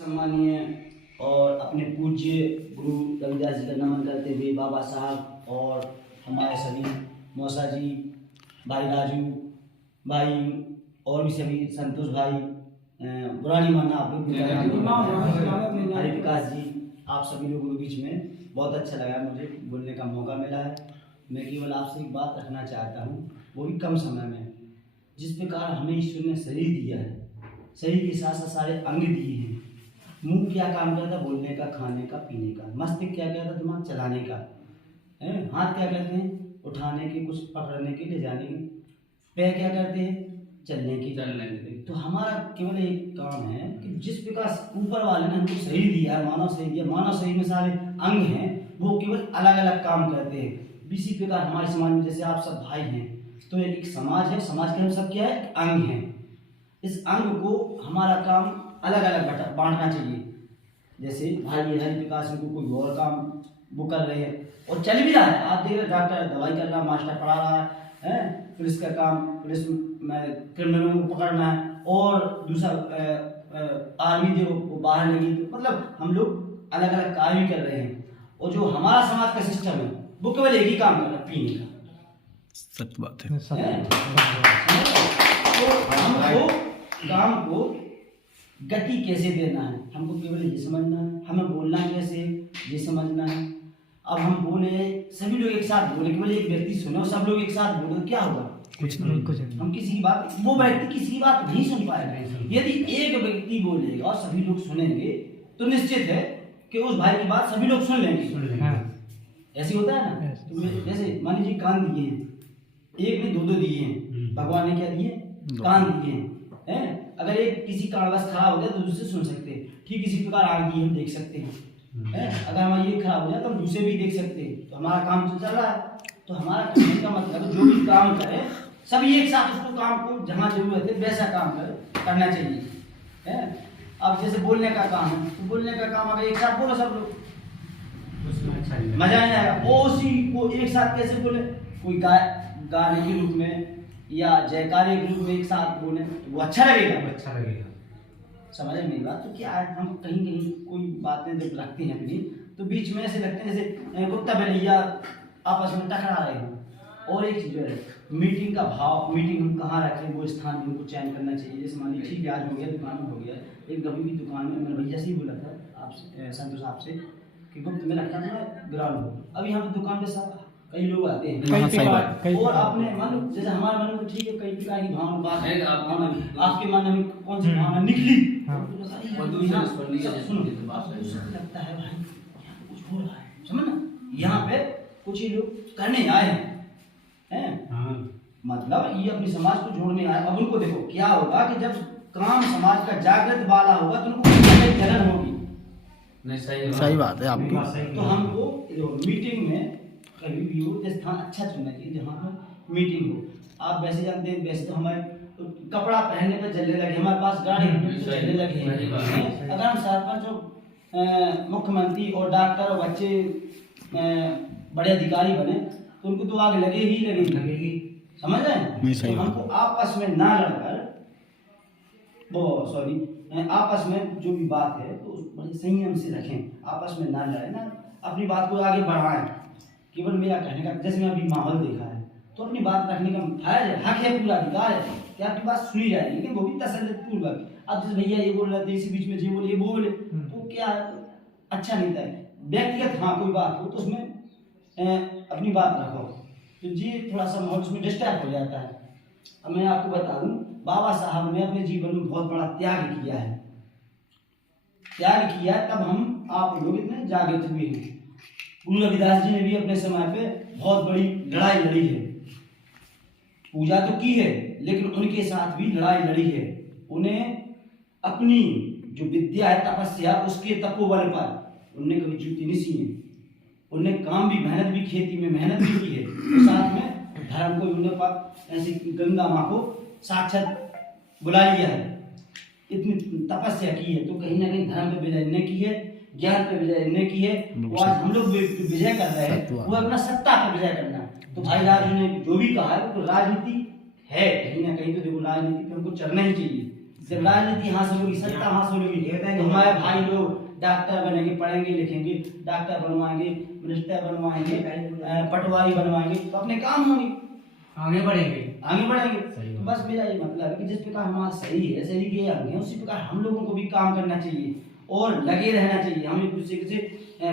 सम्मानीय और अपने पूज्य गुरु रविदास जी का नमन करते हुए बाबा साहब और हमारे सभी मौसा जी, भाई राजू भाई और भी सभी संतोष भाई, बुरा नहीं मानना आप लोग, हरि विकास जी, आप सभी लोगों के बीच में बहुत अच्छा लगा, मुझे बोलने का मौका मिला है। मैं केवल आपसे एक बात रखना चाहता हूँ, वो भी कम समय में। जिस प्रकार हमें ईश्वर ने शरीर दिया है, शरीर के साथ साथ सारे अंग दिए हैं। मुंह क्या काम करता है? बोलने का, खाने का, पीने का। मस्तिष्क क्या कहता है? दिमाग चलाने का। हाथ क्या करते हैं? उठाने के, कुछ पकड़ने के, ले जाने के। पैर क्या करते हैं? चलने की। तो हमारा केवल एक काम है कि जिस प्रकार ऊपर वाले ने हमको शरीर दिया है, मानव शरीर दिया, मानव शरीर में सारे अंग हैं, वो केवल अलग अलग काम करते हैं। इसी प्रकार हमारे समाज में जैसे आप सब भाई हैं, तो एक समाज है, समाज के हम सब क्या है? अंग हैं। इस अंग को हमारा काम अलग अलग बांटना चाहिए। जैसे भाई हरि विकास में कोई और काम वो कर रहे हैं और चल भी रहा है, आप देख रहे, डॉक्टर दवाई कर रहा है, मास्टर पढ़ा रहा है, पुलिस का काम, पुलिस में क्रिमिनलों को पकड़ना है, और दूसरा आर्मी जो वो बाहर लगी, तो मतलब हम लोग अलग अलग कार्य भी कर रहे हैं। और जो हमारा समाज का सिस्टम है वो केवल एक ही काम कर रहा है, पीने का। सत्य बात है। तो हमको काम को गति कैसे देना है, हमको केवल ये समझना है। हमें बोलना कैसे, ये समझना है। अब हम बोले, सभी लोग एक साथ बोले, केवल एक व्यक्ति सुने और सब लोग एक साथ बोले, क्या होगा? कुछ नहीं। हम किसी की बात, वो व्यक्ति किसी की बात नहीं सुन पाएगा। यदि एक व्यक्ति बोलेगा और सभी लोग सुनेंगे, तो निश्चित है कि उस भाई की बात सभी लोग सुन लेंगे। ऐसे होता है ना। तो जैसे मान लीजिए कान दिए हैं, एक नहीं दो दिए हैं, भगवान ने क्या दिए? कान दिए हैं। अगर एक किसी कारणवश खराब हो जाए तो दूसरे सुन सकते हैं। ठीक इसी प्रकार आगे हम देख सकते हैं। अगर हमारा ये खराब हो जाए तो हम दूसरे भी देख सकते हैं। तो हमारा काम तो चल रहा है। तो हमारा कहने का मतलब जो भी काम करे, सभी एक साथ उसको काम को जहाँ जरूरत है वैसा काम करना चाहिए। अब जैसे बोलने का काम है, तो बोलने का काम अगर एक साथ बोलो सब लोग, मजा नहीं आएगा। वो उसी को एक साथ कैसे बोले? कोई गाने के रूप में या जयकारे के रूप में एक साथ बोले तो वो अच्छा लगेगा। समझ मेरी बात? तो क्या है, हम कहीं कहीं कोई बातें जब रखते हैं अपनी, तो बीच में ऐसे लगते हैं जैसे कुत्ता बिल्लिया आपस में टकरा रहे हो। और एक चीज है, मीटिंग का भाव, मीटिंग हम कहाँ रखें, वो स्थान भी हमको चयन करना चाहिए। जैसे मान लीजिए ठीक है, आज हो गया, दुकान में हो गया, एक कभी भी दुकान में, मैंने भैया से ही बोला था आपसे, संतोष आपसे, कि गुप्त में रखना था ग्राउंड हो। अब यहाँ पे दुकान पे सब कई लोग आते हैं और आपने मान लो जैसे हमारे मन में ठीक है, कई प्रकार की भावना बात है, आपके मन में कौन सी भावना निकली, सुनो लगता है भाई कुछ हो रहा है, समझ ना, यहाँ पे कुछ ही लोग करने आए हैं। मतलब ये अपने समाज को जोड़ने आए। अब उनको देखो क्या होगा कि जब काम समाज का जागृत वाला होगा तो उनको जलन होगी। सही बात है आपकी। तो हमको मीटिंग में कभी भी हो स्थान अच्छा चुनना चाहिए जहाँ पर मीटिंग हो। आप वैसे जानते हैं, वैसे तो हमारे कपड़ा पहनने पर चलने लगे, हमारे पास गाड़ी चलने लगे हैं। अगर हम सरपंच और मुख्यमंत्री और डॉक्टर और बच्चे बड़े अधिकारी बने तो उनको तो आग लगेगी। समझ रहे हैं? तो हमको आपस में ना लड़कर, आपस में जो भी बात है तो बड़े संयम से रखें, आपस में ना लड़े, ना अपनी बात को आगे बढ़ाएं। केवल मेरा कहने का, जैसे मैं अभी माहौल देखा है, तो अपनी बात रखने का फायदा है, हक है, पूरा अधिकार है कि आपकी बात सुनी जाए, लेकिन वो भी तसल्लुत पूर्वक। अब जैसे भैया ये बोल रहे थे, इसी बीच में ये बोले तो क्या अच्छा नहीं था। व्यक्तिगत हाँ कोई बात हो तो उसमें अपनी बात रखो, तो जी थोड़ा सा माहौल उसमें डिस्टर्ब हो जाता है। अब मैं आपको बता दूं, बाबा साहब ने अपने जीवन में बहुत बड़ा त्याग किया है, तब हम आप लोग इतने जागृत हुए हैं। गुरु रविदास जी ने भी अपने समय पे बहुत बड़ी लड़ाई लड़ी है, पूजा तो की है, लेकिन उनके साथ भी लड़ाई लड़ी है। उन्हें अपनी जो विद्या है, तपस्या, उसके तपोबल पर उन्होंने कभी जूती नहीं सी। उन्होंने काम भी, मेहनत भी, खेती में मेहनत भी की है, और साथ में धर्म को उन्होंने पर ऐसी गंगा माँ को साक्षात बुला लिया है, इतनी तपस्या की है। तो कहीं ना कहीं धर्म पे विजय ने की है, ज्ञान पे विजय ने की है। वो आज हम लोग विजय कर रहे हैं, वो अपना सत्ता पे विजय करना। तो भाई राजू ने जो भी कहा है वो तो राजनीति है, कहीं ना कहीं तो देखो राजनीति पे हमको चलना ही चाहिए। जब राजनीति हासिल होगी, सत्ता हासिल होगी, तो हमारे भाई लोग डॉक्टर बनेंगे, पढ़ेंगे लिखेंगे, डॉक्टर बनवाएंगे, मिनिस्टर बनवाएंगे, पटवारी बनवाएंगे, तो अपने काम होंगे, आगे बढ़ेंगे। तो बस मेरा ये मतलब है कि जिस प्रकार हमारा सही है, सही के अंग है, उसी प्रकार हम लोगों को भी काम करना चाहिए और लगे रहना चाहिए। हम एक दूसरे से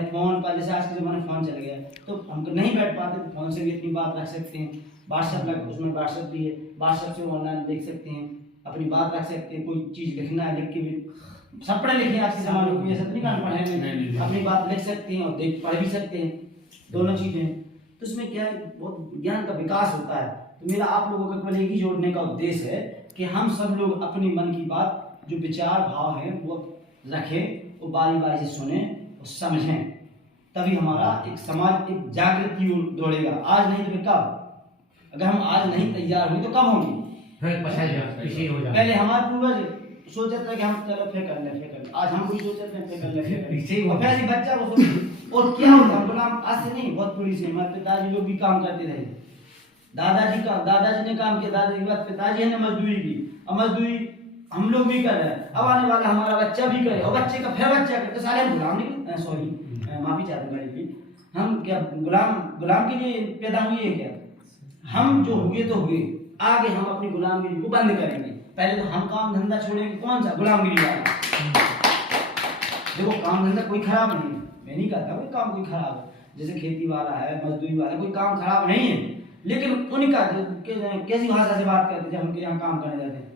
फोन पर, जैसे आज के ज़माने में फ़ोन चल गया तो हम नहीं बैठ पाते, तो फ़ोन से भी इतनी बात रख सकते हैं। व्हाट्सएप उसमें व्हाट्सएप भी है, व्हाट्सएप से ऑनलाइन देख सकते हैं, अपनी बात रख सकते हैं। कोई चीज़ लिखना है, लिख के भी सब पढ़े लिखे आज के ज़माने में, ऐसा नहीं कहना पढ़े नहीं, अपनी बात लिख सकते हैं और देख पढ़ भी सकते हैं, दोनों चीज़ें। तो इसमें क्या है, बहुत ज्ञान का विकास होता है। तो मेरा आप लोगों का केवल एक ही जोड़ने का उद्देश्य है कि हम सब लोग अपनी मन की बात, जो विचार भाव है वो रखें, वो बारी बारी से सुने और समझें, तभी हमारा एक समाज एक जागृति ओर दौड़ेगा। आज नहीं तो फिर कब? अगर हम आज नहीं तैयार हुए तो कब होंगे? पीछे हो जाए। पहले हमारे पूर्वज सोचते थे कि हम चलो फिर कर ले, आज हम भी सोचते हैं फिर कर ले, और फिर बच्चा को और क्या होता है गुलाम। आज से नहीं, बहुत पुरानी से हमारे पिताजी लोग भी काम करते रहे, दादाजी ने काम किया, दादाजी के बाद पिताजी ने मजदूरी की, और मजदूरी हम लोग भी कर रहे हैं, अब आने वाला हमारा बच्चा भी करे, और बच्चे का फिर बच्चा करे, तो सारे हम गुलाम नहीं, सॉरी माफी चाहते हैं मेरी, हम क्या गुलाम के लिए पैदा हुए हैं क्या? हम जो हुए तो हुए, आगे हम अपनी गुलामगिरी को बंद करेंगे। पहले तो हम काम धंधा छोड़ेंगे, कौन सा गुलामगिरी वाला। देखो काम धंधा कोई खराब नहीं है, मैं नहीं कहता कोई काम कोई खराब है, जैसे खेती वाला है, मजदूरी वाला, कोई काम खराब नहीं है, लेकिन उनका कैसी भाषा से बात करते जब हम यहाँ काम करने जाते हैं,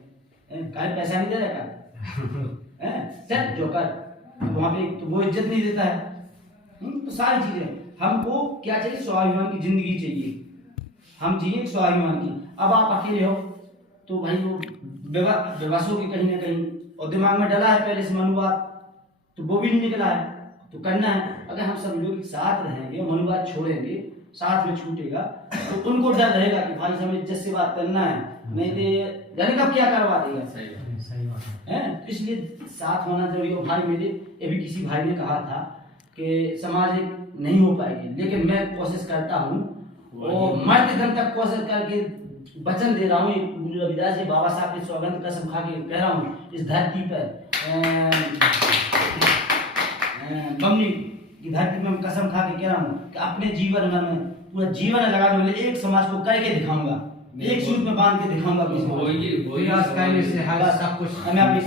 कहीं पैसा नहीं दे रहा है सर जो कर, तो वहाँ पे तो वो इज्जत नहीं देता है। तो सारी चीजें हमको क्या चाहिए, स्वाभिमान की जिंदगी चाहिए, हम चाहिए स्वाभिमान की। अब आप अकेले हो तो भाई वो व्यवसायों की कहीं ना कहीं और दिमाग में डला है पहले से मनुवाद, तो वो भी नहीं निकला है, तो करना है। अगर हम सब लोग साथ रहेंगे, मनुवाद छोड़ेंगे, साथ में छूटेगा, तो उनको डर रहेगा कि भाई हमें इज्जत से बात करना है, नहीं तो जाने कब क्या करवा देगा। सही बात है, इसलिए साथ होना जरूरी। और भाई मेरे ये भी किसी भाई ने कहा था कि समाज एक नहीं हो पाएगी, लेकिन मैं कोशिश करता हूँ और मरते दम तक कोशिश करके वचन दे रहा हूँ। गुरु रविदास जी बाबा साहब के सौगंध कसम खा के कह रहा हूँ, इस धरती पर बमनी की धरती में कसम खा के कह रहा हूँ कि अपने जीवन में पूरा जीवन लगाने वाले एक समाज को करके दिखाऊंगा, एक सूत्र में बांध के दिखाऊंगा। वही आज करने से हर सब कुछ मैं अपनी